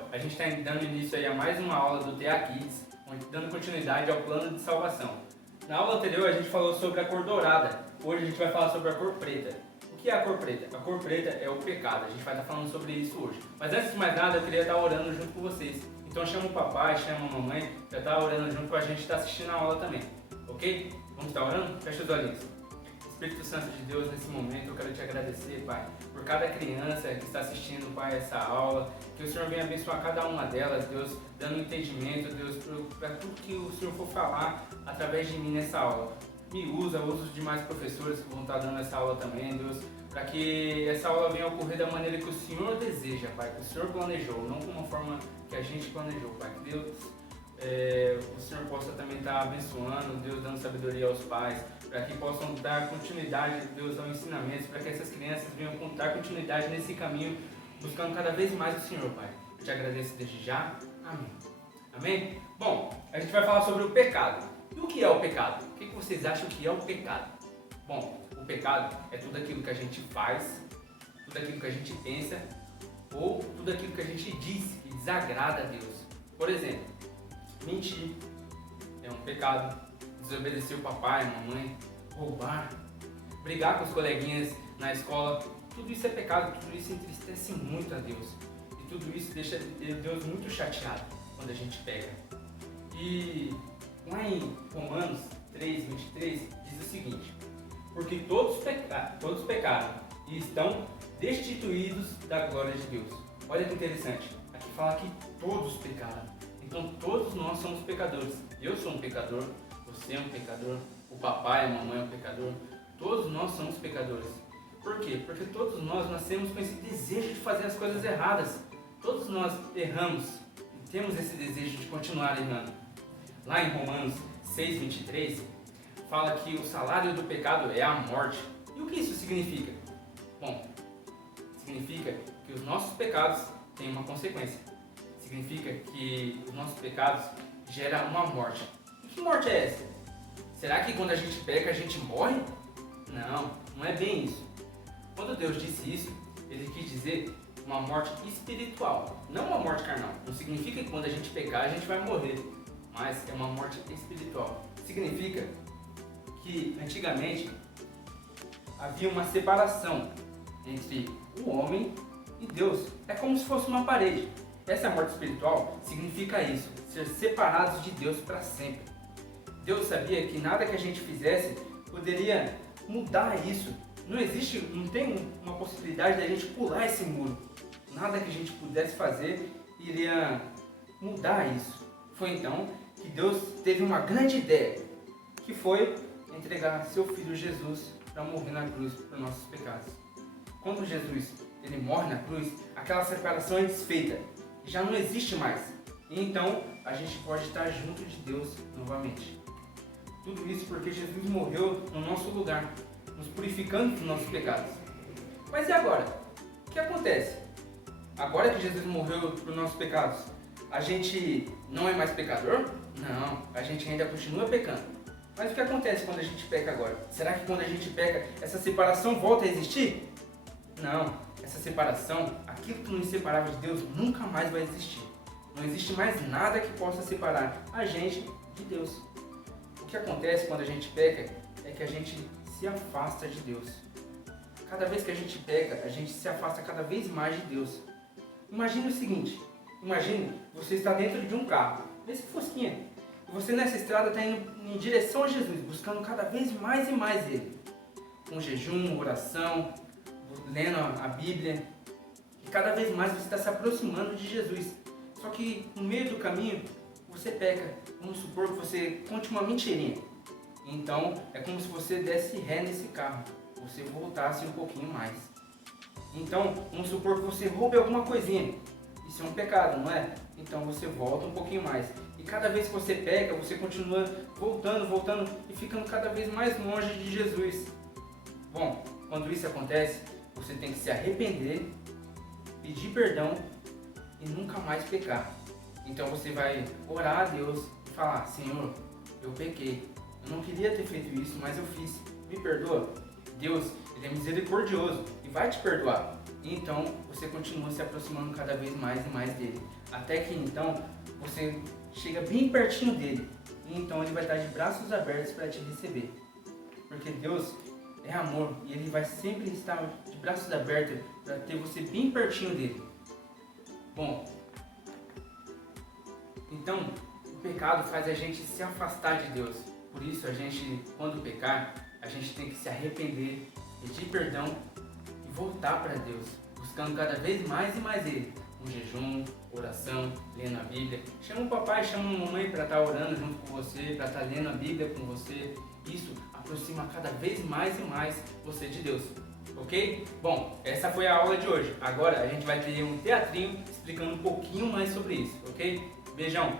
Gabriel. A gente está dando início aí a mais uma aula do TA Kids, dando continuidade ao plano de salvação. Na aula anterior a gente falou sobre a cor dourada, hoje a gente vai falar sobre a cor preta. O que é a cor preta? A cor preta é o pecado, a gente vai estar falando sobre isso hoje. Mas antes de mais nada eu queria estar orando junto com vocês. Então chama o papai, chama a mamãe, para estar orando junto com a gente, está assistindo a aula também. Ok? Vamos estar orando? Fecha os olhinhos. Espírito Santo de Deus, nesse momento eu quero te agradecer, Pai, por cada criança que está assistindo, Pai, essa aula, que o Senhor venha abençoar cada uma delas, Deus, dando entendimento, Deus, para tudo que o Senhor for falar através de mim nessa aula. Me usa os demais professores que vão estar dando essa aula também, Deus, para que essa aula venha ocorrer da maneira que o Senhor deseja, Pai, que o Senhor planejou, não com uma forma que a gente planejou, Pai, que Deus, o Senhor possa também estar abençoando, Deus, dando sabedoria aos pais, para que possam dar continuidade, Deus, aos ensinamentos, para que essas crianças venham dar continuidade nesse caminho, buscando cada vez mais o Senhor, Pai. Eu te agradeço desde já. Amém. Amém? Bom, a gente vai falar sobre o pecado. E o que é o pecado? O que vocês acham que é o pecado? Bom, o pecado é tudo aquilo que a gente faz, tudo aquilo que a gente pensa, ou tudo aquilo que a gente diz que desagrada a Deus. Por exemplo, mentir é um pecado. Desobedecer o papai, a mamãe, roubar, brigar com os coleguinhas na escola, tudo isso é pecado, tudo isso entristece muito a Deus. E tudo isso deixa Deus muito chateado quando a gente peca. E lá em Romanos 3:23 diz o seguinte: porque todos pecaram e estão destituídos da glória de Deus. Olha que interessante, aqui fala que todos pecaram. Então todos nós somos pecadores. Eu sou um pecador. Você é um pecador, o papai, a mamãe é um pecador, todos nós somos pecadores. Por quê? Porque todos nós nascemos com esse desejo de fazer as coisas erradas. Todos nós erramos e temos esse desejo de continuar errando. Lá em Romanos 6:23 fala que o salário do pecado é a morte. E o que isso significa? Bom, significa que os nossos pecados têm uma consequência. Significa que os nossos pecados geram uma morte. Que morte é essa? Será que quando a gente peca a gente morre? Não, não é bem isso. Quando Deus disse isso, Ele quis dizer uma morte espiritual, não uma morte carnal. Não significa que quando a gente pecar a gente vai morrer, mas é uma morte espiritual. Significa que antigamente havia uma separação entre o homem e Deus. É como se fosse uma parede. Essa morte espiritual significa isso, ser separados de Deus para sempre. Deus sabia que nada que a gente fizesse poderia mudar isso. Não tem uma possibilidade de a gente pular esse muro. Nada que a gente pudesse fazer iria mudar isso. Foi então que Deus teve uma grande ideia, que foi entregar seu Filho Jesus para morrer na cruz por nossos pecados. Quando Jesus ele morre na cruz, aquela separação é desfeita, já não existe mais. E então a gente pode estar junto de Deus novamente. Tudo isso porque Jesus morreu no nosso lugar, nos purificando dos nossos pecados. Mas e agora? O que acontece? Agora que Jesus morreu por nossos pecados, a gente não é mais pecador? Não, a gente ainda continua pecando. Mas o que acontece quando a gente peca agora? Será que quando a gente peca, essa separação volta a existir? Não, essa separação, aquilo que nos separava de Deus, nunca mais vai existir. Não existe mais nada que possa separar a gente de Deus. O que acontece quando a gente peca é que a gente se afasta de Deus. Cada vez que a gente peca, a gente se afasta cada vez mais de Deus. Imagine o seguinte, imagine você está dentro de um carro, desse fusquinha, e você nessa estrada está indo em direção a Jesus, buscando cada vez mais e mais Ele. Com jejum, oração, lendo a Bíblia, e cada vez mais você está se aproximando de Jesus. Só que no meio do caminho, você peca. Vamos supor que você conte uma mentirinha. Então, é como se você desse ré nesse carro. Você voltasse um pouquinho mais. Então, vamos supor que você roube alguma coisinha. Isso é um pecado, não é? Então, você volta um pouquinho mais. E cada vez que você peca, você continua voltando e ficando cada vez mais longe de Jesus. Bom, quando isso acontece, você tem que se arrepender, pedir perdão e nunca mais pecar. Então você vai orar a Deus e falar: Senhor, eu pequei, eu não queria ter feito isso, mas eu fiz, me perdoa. Deus, Ele é misericordioso e vai te perdoar. Então você continua se aproximando cada vez mais e mais dele. Até que então você chega bem pertinho dele. E então ele vai estar de braços abertos para te receber. Porque Deus é amor e ele vai sempre estar de braços abertos para ter você bem pertinho dele. Bom, então o pecado faz a gente se afastar de Deus. Por isso a gente, quando pecar, a gente tem que se arrepender, pedir perdão e voltar para Deus, buscando cada vez mais e mais Ele. Um jejum, oração, lendo a Bíblia. Chama o papai, chama a mamãe para estar orando junto com você, para estar lendo a Bíblia com você. Isso aproxima cada vez mais e mais você de Deus. Ok? Bom, essa foi a aula de hoje. Agora a gente vai ter um teatrinho explicando um pouquinho mais sobre isso. Ok? Beijão!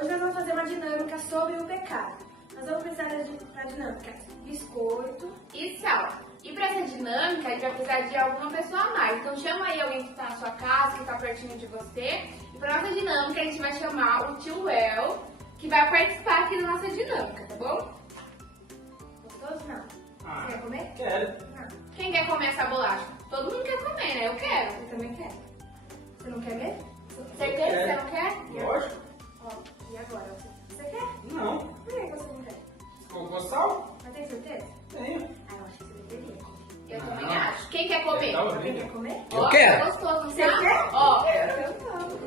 Hoje nós vamos fazer uma dinâmica sobre o pecado. Nós vamos precisar da dinâmica biscoito e sal. E para essa dinâmica, a gente vai precisar de alguma pessoa a mais. Então chama aí alguém que está na sua casa, que está pertinho de você. E para nossa dinâmica, a gente vai chamar o tio El, que vai participar aqui da nossa dinâmica, tá bom? Gostoso? Não. Ah, Você quer comer? Quero. Não. Quem quer comer essa bolacha? Todo mundo quer comer, né? Eu quero. Eu também quero. Você não quer mesmo? Certeza que você não quer? Lógico. Ó, e agora? Você quer? Não. Por que você não quer? Colocou sal? Mas tem certeza? Tenho. Ah, eu acho que você deveria comer. Eu também acho. Quem quer comer? Tá Alguém horrível. quer comer? Eu Ó, quero. Tá gostoso, não Você tá? quer? Ó, Eu não.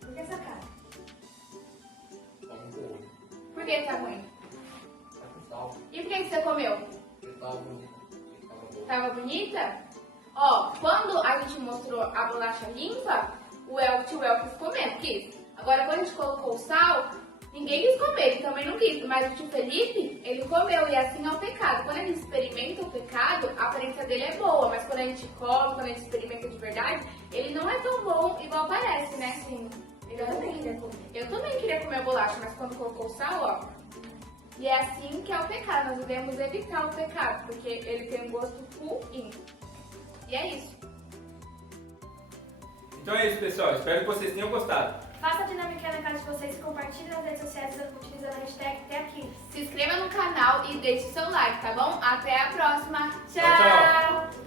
Por que essa cara? por que tá ruim? E por que você comeu? Tava bonita? Ó, quando a gente mostrou a bolacha limpa, o tio El quis comer, quis. Agora, quando a gente colocou o sal, ninguém quis comer, ele também não quis. Mas o tio Felipe, ele comeu, e assim é o pecado. Quando a gente experimenta o pecado, a aparência dele é boa, mas quando a gente come, quando a gente experimenta de verdade, ele não é tão bom igual parece, né? Sim. Ele Eu também queria comer. Eu também queria comer a bolacha, mas quando colocou o sal, ó. E é assim que é o pecado, nós devemos evitar o pecado, porque ele tem um gosto ruim. E é isso. Então é isso, pessoal. Espero que vocês tenham gostado. Faça a dinâmica na casa de vocês e compartilhe nas redes sociais utilizando a hashtag TEAKIDS. Se inscreva no canal e deixe seu like, tá bom? Até a próxima. Tchau, tchau.